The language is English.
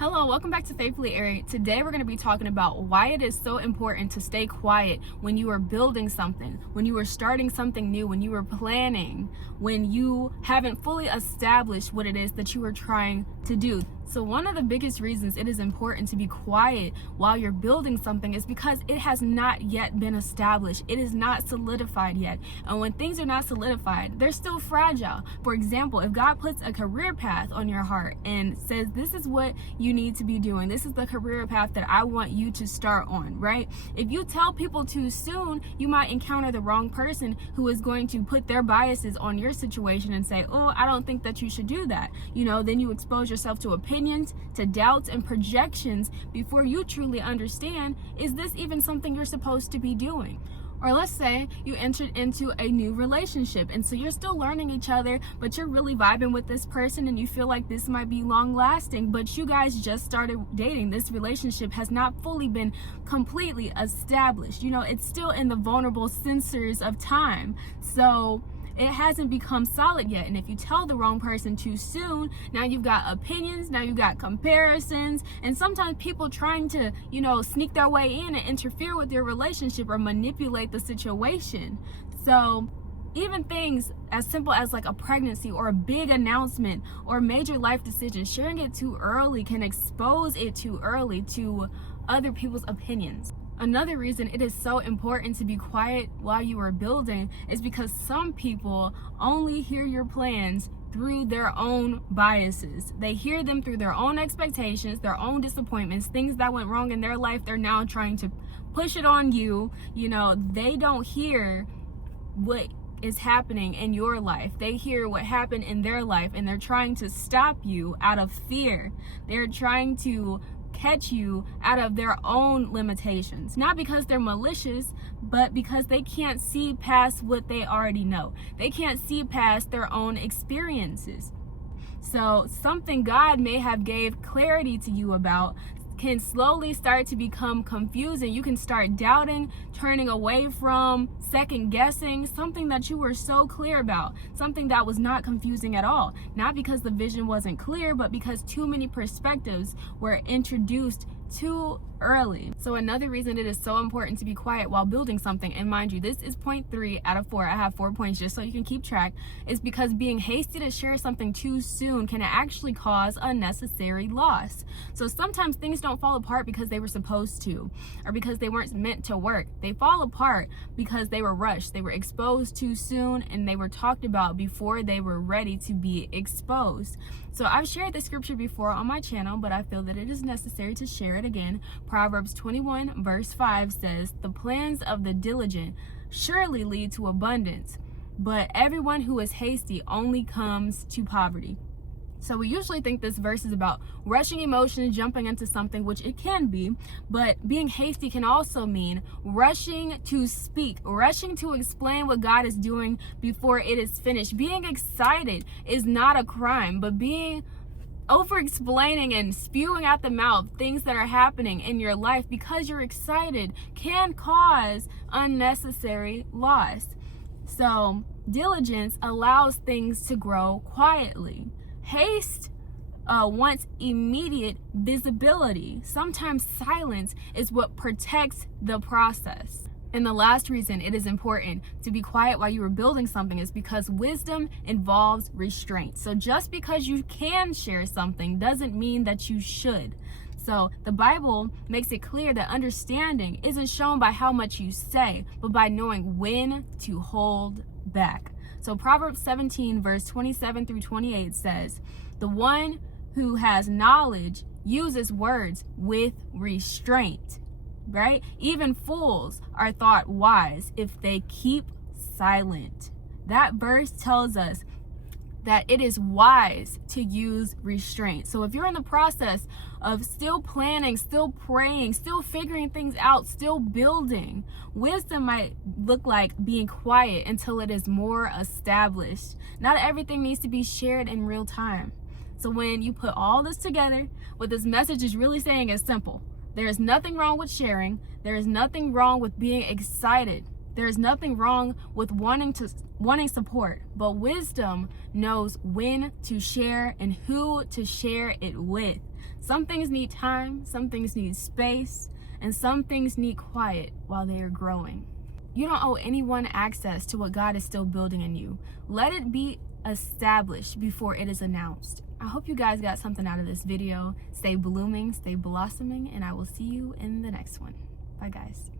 Hello, welcome back to Faithfully Airy. Today we're going to be talking about why it is so important to stay quiet when you are building something, when you are starting something new, when you are planning, when you haven't fully established what it is that you are trying to do. So one of the biggest reasons it is important to be quiet while you're building something is because it has not yet been established. It is not solidified yet. And when things are not solidified, they're still fragile. For example, if God puts a career path on your heart and says, this is what you need to be doing, this is the career path that I want you to start on, right? If you tell people too soon, you might encounter the wrong person who is going to put their biases on your situation and say, oh, I don't think that you should do that. Then you expose yourself to opinions, to doubts and projections before you truly understand, is this even something you're supposed to be doing? Or let's say you entered into a new relationship and so you're still learning each other, but you're really vibing with this person and you feel like this might be long lasting, but you guys just started dating. This relationship has not fully been completely established. It's still in the vulnerable sensors of time. So it hasn't become solid yet. And if you tell the wrong person too soon, now you've got opinions, now you've got comparisons, and sometimes people trying to, sneak their way in and interfere with your relationship or manipulate the situation. So even things as simple as like a pregnancy or a big announcement or major life decision, sharing it too early can expose it too early to other people's opinions. Another reason it is so important to be quiet while you are building is because some people only hear your plans through their own biases. They hear them through their own expectations, their own disappointments, things that went wrong in their life. They're now trying to push it on you. They don't hear what is happening in your life. They hear what happened in their life and they're trying to stop you out of fear. They're trying to catch you out of their own limitations, not because they're malicious, but because they can't see past what they already know. They can't see past their own experiences. So something God may have gave clarity to you about can slowly start to become confusing. You can start doubting, turning away from, second guessing something that you were so clear about, something that was not confusing at all. Not because the vision wasn't clear, but because too many perspectives were introduced too early. So another reason it is so important to be quiet while building something, and mind you, this is point 3 out of 4. I have 4 points just so you can keep track, is because being hasty to share something too soon can actually cause unnecessary loss. So sometimes things don't fall apart because they were supposed to, or because they weren't meant to work. They fall apart because they were rushed, they were exposed too soon, and they were talked about before they were ready to be exposed. So I've shared this scripture before on my channel, but I feel that it is necessary to share it again. Proverbs 21 verse 5 says, "The plans of the diligent surely lead to abundance, but everyone who is hasty only comes to poverty." So we usually think this verse is about rushing emotions, jumping into something, which it can be, but being hasty can also mean rushing to speak, rushing to explain what God is doing before it is finished. Being excited is not a crime, but being over-explaining and spewing out the mouth things that are happening in your life because you're excited can cause unnecessary loss. So diligence allows things to grow quietly. Haste wants immediate visibility. Sometimes silence is what protects the process. And the last reason it is important to be quiet while you are building something is because wisdom involves restraint. So just because you can share something doesn't mean that you should. So the Bible makes it clear that understanding isn't shown by how much you say, but by knowing when to hold back. So Proverbs 17 verse 27 through 28 says, "The one who has knowledge uses words with restraint." Right? "Even fools are thought wise if they keep silent." That verse tells us that it is wise to use restraint. So if you're in the process of still planning, still praying, still figuring things out, still building, wisdom might look like being quiet until it is more established. Not everything needs to be shared in real time. So when you put all this together, what this message is really saying is simple. There is nothing wrong with sharing. There is nothing wrong with being excited. There is nothing wrong with wanting support, but wisdom knows when to share and who to share it with. Some things need time, some things need space, and some things need quiet while they are growing. You don't owe anyone access to what God is still building in you. Let it be established before it is announced. I hope you guys got something out of this video. Stay blooming, stay blossoming, and I will see you in the next one. Bye, guys.